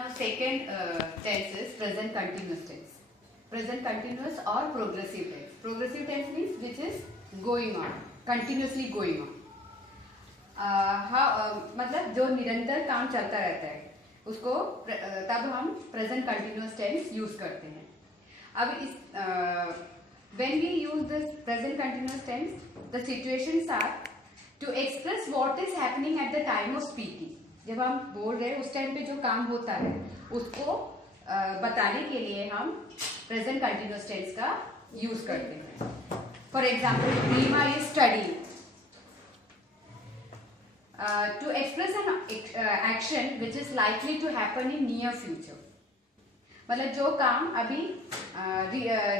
Now second tense is present continuous tense. Present continuous or progressive tense. Progressive tense means which is going on, continuously going on. मतलब जो निरंतर काम चलता रहता है उसको तब हम प्रेजेंट कंटिन्यूअस टेंस यूज करते हैं. अब इस when we use this present continuous tense, the situations are to express what is happening at the time of speaking. जब हम बोल रहे हैं उस टाइम पे जो काम होता है उसको बताने के लिए हम प्रेजेंट कंटिन्यूअस टेंस का यूज करते हैं. For example, Reema is study. To express an action which is likely to happen in near future. मतलब जो काम अभी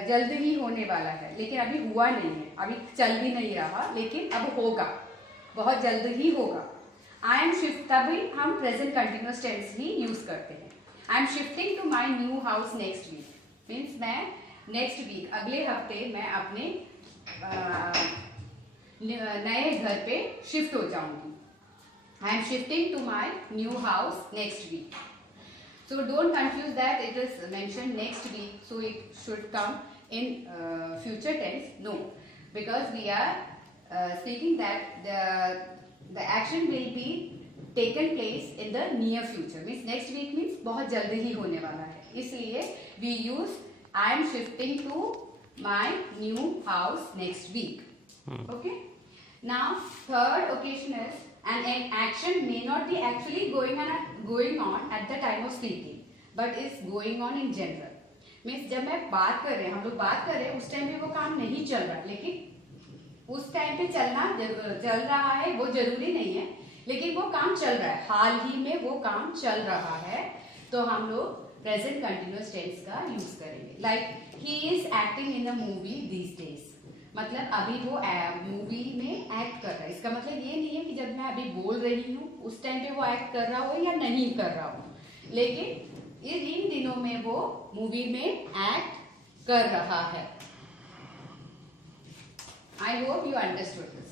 जल्द ही होने वाला है लेकिन अभी हुआ नहीं है, अभी चल भी नहीं रहा लेकिन अब होगा, बहुत जल्द ही होगा. आई एम शिफ्ट, तभी हम प्रेजेंट कंटिन्यूअस टेंस ही यूज करते हैं. I am shifting to my new house next week. Means मैं नेक्स्ट वीक, अगले हफ्ते मैं अपने नए घर पे शिफ्ट हो जाऊंगी. I am shifting to my new house next week. So don't confuse that it is mentioned next week, so it should come in future tense. No, because we are speaking that the action will be taken place in the near future. Means next week means बहुत जल्द ही होने वाला है, इसलिए we use I am shifting to my new house next week. Okay. Now third occasion is and an action may not be actually going on at the time of speaking, but is going on in general. Means जब मैं बात कर रहे हैं, हम लोग बात कर रहे हैं उस टाइम पे वो काम नहीं चल रहा है, लेकिन उस टाइम पे चल रहा है वो जरूरी नहीं है, लेकिन वो काम चल रहा है, हाल ही में वो काम चल रहा है, तो हम लोग प्रेजेंट कंटिन्यूअस टेंस का यूज करेंगे. Like he is acting in a movie these days. मतलब अभी वो मूवी में एक्ट कर रहा है. इसका मतलब ये नहीं है कि जब मैं अभी बोल रही हूँ उस टाइम पे वो एक्ट कर रहा हो या नहीं कर रहा हो, लेकिन इन दिनों में वो मूवी में एक्ट कर रहा है. I hope you understood this.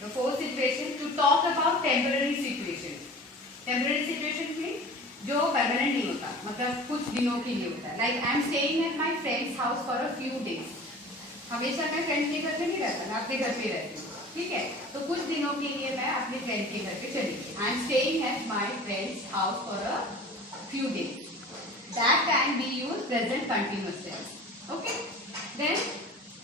The fourth situation, to talk about temporary situation. Temporary situation means जो परमानेंट नहीं होता, मतलब कुछ दिनों के लिए होता है. Like I am staying at my friend's house for a few days. हमेशा मैं फ्रेंड के घर पे नहीं रहता, मैं अपने घर पे रहती हूँ. ठीक है, तो कुछ दिनों के लिए मैं अपने फ्रेंड के घर पे चली गई. I am staying at my friend's house for a few days. That can be use present continuous tense. Okay. Then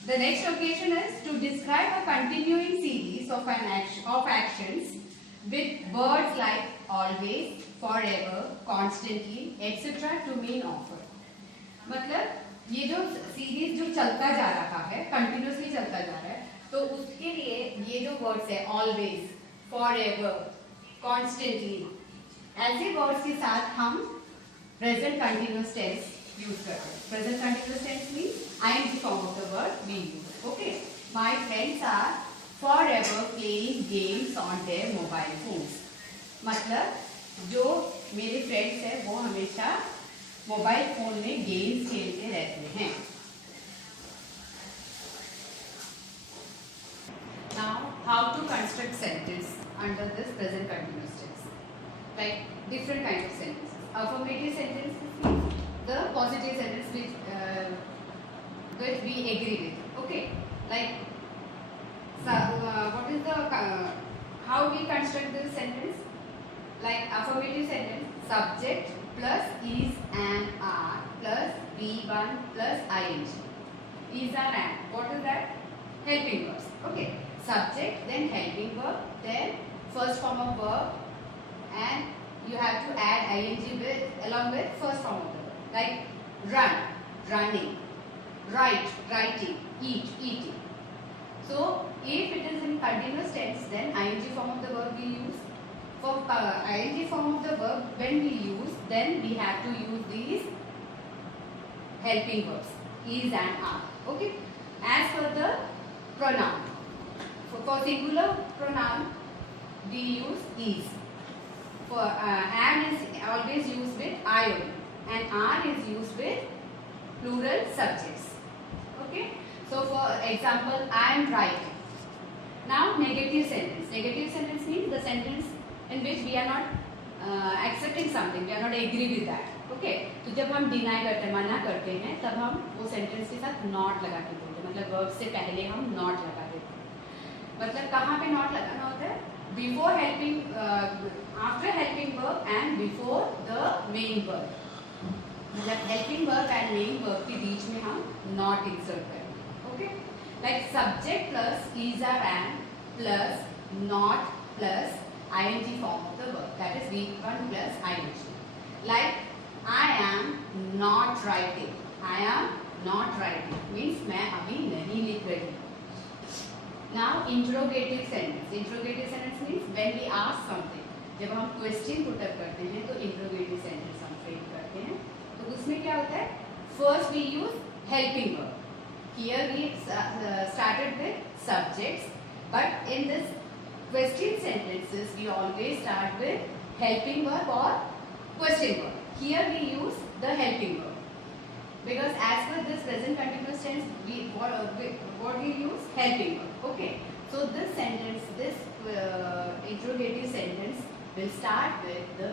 the next occasion is to describe a continuing series of actions with words like always, forever, constantly, etc. to mean often. मतलब ये जो series जो चलता जा रहा है, continuously चलता जा रहा है, तो उसके लिए ये जो वर्ड्स है ऑलवेज, फॉरएवर, कॉन्स्टेंटली, ऐसे वर्ड्स के साथ हम प्रेजेंट कंटिन्यूअस टेंस यूज करते हैं. Present continuous tense means ING form of the word we use. Okay. My friends are forever playing games on their mobile phones. मतलब जो मेरे फ्रेंड्स हैं वो हमेशा मोबाइल फोन में गेम्स खेलते रहते हैं. Now how to construct sentence under this present continuous tense? Like different kind of sentences. Affirmative sentence means the positive sentence which we agree with. Okay. Like what is the how we construct this sentence? Like affirmative sentence, subject plus is and are plus be1 plus ing. Is are and. What is that? Helping verbs. Okay. Subject, then helping verb, then first form of verb, and you have to add ing along with first form of the verb. Like run, running, write, writing, eat, eating. So, if it is in continuous tense, then ing form of the verb we use. For ing form of the verb, when we use, then we have to use these helping verbs, is and are. Okay. As for the pronoun, for singular pronoun, we use is. For and is always used with I only, and are is used with plural subjects. Okay. So for example, I am writing. Now negative sentence. Negative sentence means the sentence in which we are not accepting something, we are not agree with that. Okay, तो जब हम deny करते हैं, मना करते हैं, तब हम वो सेंटेंस के साथ नॉट लगा के बोलते हैं. मतलब वर्ब से पहले हम नॉट लगा देते हैं. मतलब कहाँ पे नॉट लगाना होता है? Before helping, after helping verb and before the main verb. मतलब helping verb and main verb के बीच में हम नॉट इंसर्ट करेंगे. Okay, like subject plus is are am plus not plus ing form of the verb, that is V1 plus ing. Like I am not writing. I am not writing means मैं अभी नहीं लिख रही हूँ. Now interrogative sentence. Interrogative sentence means when we ask something. जब हम question put up करते हैं तो interrogative sentence हम frame करते हैं. तो उसमें क्या होता है? First we use helping verb. Here we started with subjects, but in this question sentences we always start with helping verb or question verb. Here we use the helping verb because as per this present continuous tense we what we use helping verb. Okay, so this sentence, this interrogative sentence will start with the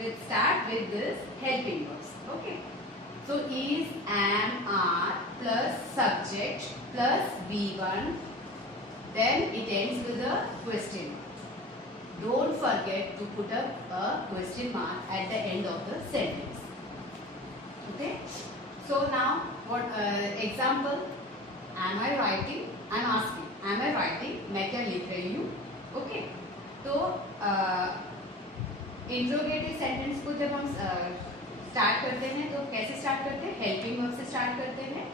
will start with this helping verbs. Okay, so is, am, are plus subject plus V1. Then it ends with a question mark. Don't forget to put up a question mark at the end of the sentence. Okay. So now, what example? Am I writing? I'm asking. Am I writing? मैं क्या लिख रही हूँ? Okay. तो interrogative sentence को जब हम start करते हैं तो कैसे start करते हैं? Helping verb से start करते हैं.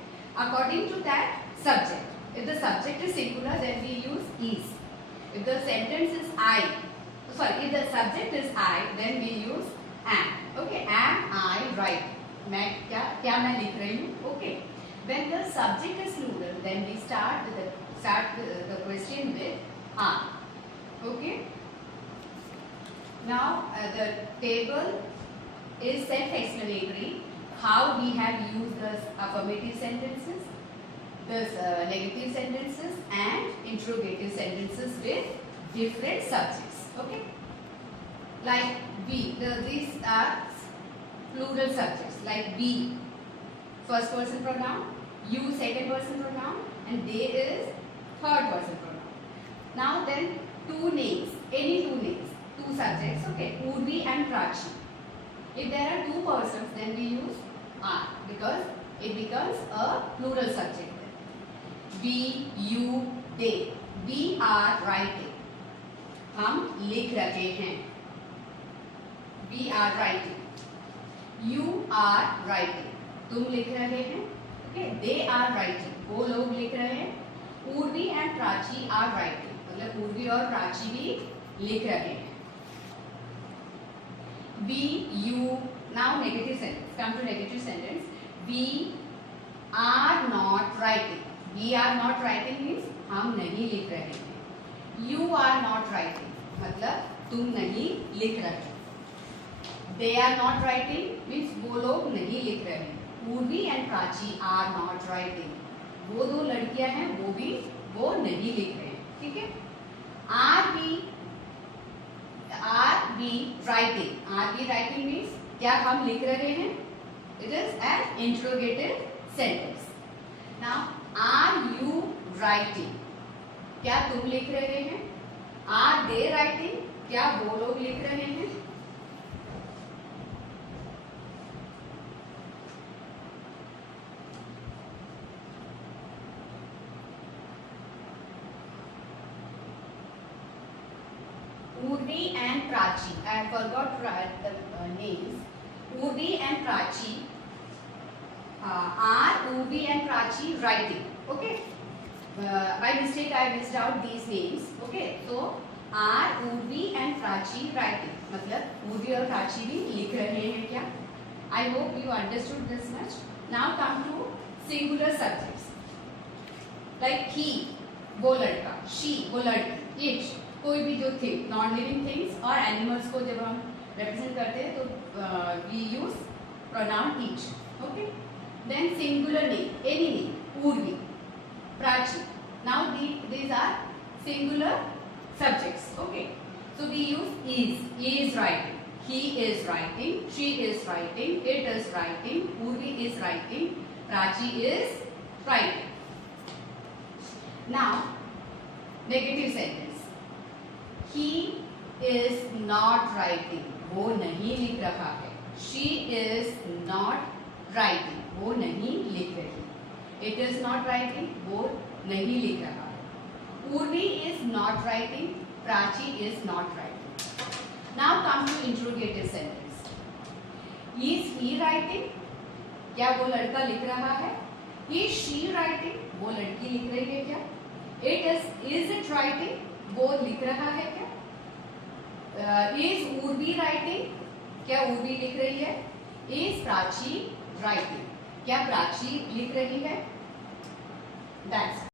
According to that subject. If the subject is singular, then we use is. If the sentence is if the subject is I, then we use am. Okay, am I writing? मैं क्या मैं लिख रही हूँ? Okay. When the subject is plural, then we start the question with are. Okay. Now the table is self-explanatory. How we have used the affirmative sentences, the negative sentences and interrogative sentences with different subjects. Okay, like these are plural subjects like we first person pronoun, you second person pronoun, and they is third person pronoun. Now then two names, any two names, two subjects. Okay, Urvi and Prachi. If there are two persons, then we use are because it becomes a plural subject. We, you, they. We are writing. हम लिख रहे हैं. We are writing. You are writing. तुम लिख रहे हैं. Okay. They are writing. वो लोग लिख रहे हैं. Urvi and Prachi are writing. मतलब Urvi और Prachi भी लिख रहे हैं. We, you. Now negative sentence. Come to negative sentence. We are not writing. We are not writing means हम नहीं लिख रहे हैं. You are not writing मतलब तुम नहीं लिख रहे. They are not writing means वो लोग नहीं लिख रहे हैं. Urvi and Prachi are not writing. वो दो लड़कियां हैं वो नहीं लिख रहे हैं. ठीक है. Are we writing? Are we writing means क्या हम लिख रहे हैं? It is an interrogative sentence. Now are you writing? क्या तुम लिख रहे हैं? Are they writing? क्या वो लोग लिख रहे हैं? Urvi and Prachi. I forgot to write the names. Urvi and Prachi. Are Urvi and Prachi writing? Okay. By mistake I missed out these names. Okay. So are Urvi and Prachi writing? मतलब Urvi और Prachi भी लिख रहे हैं क्या? I hope you understood this much. Now come to singular subjects. Like he, वो लड़का, she, वो लड़की, it, कोई भी जो थिंग, नॉन लिविंग थिंग्स और एनिमल्स को जब हम represent करते हैं तो we use pronoun each. Okay. Then singular name, any name, Urvi, Prachi. Now these are singular subjects. Okay. So we use is. Is writing. He is writing. She is writing. It is writing. Urvi is writing. Prachi is writing. Now, negative sentence. He is not writing. वो नहीं लिख रहा है. She is not writing. वो नहीं लिख रही. It is not writing. वो नहीं लिख रहा है. Urvi is not writing. Prachi is not writing. Now come to interrogative sentence. Is he writing? क्या वो लड़का लिख रहा है? Is she writing? वो लड़की लिख रही है क्या? Is it writing? वो लिख रहा है क्या? Is Urvi writing? क्या उर्वी लिख रही है? Is Prachi writing? क्या प्राची लिख रही है? That's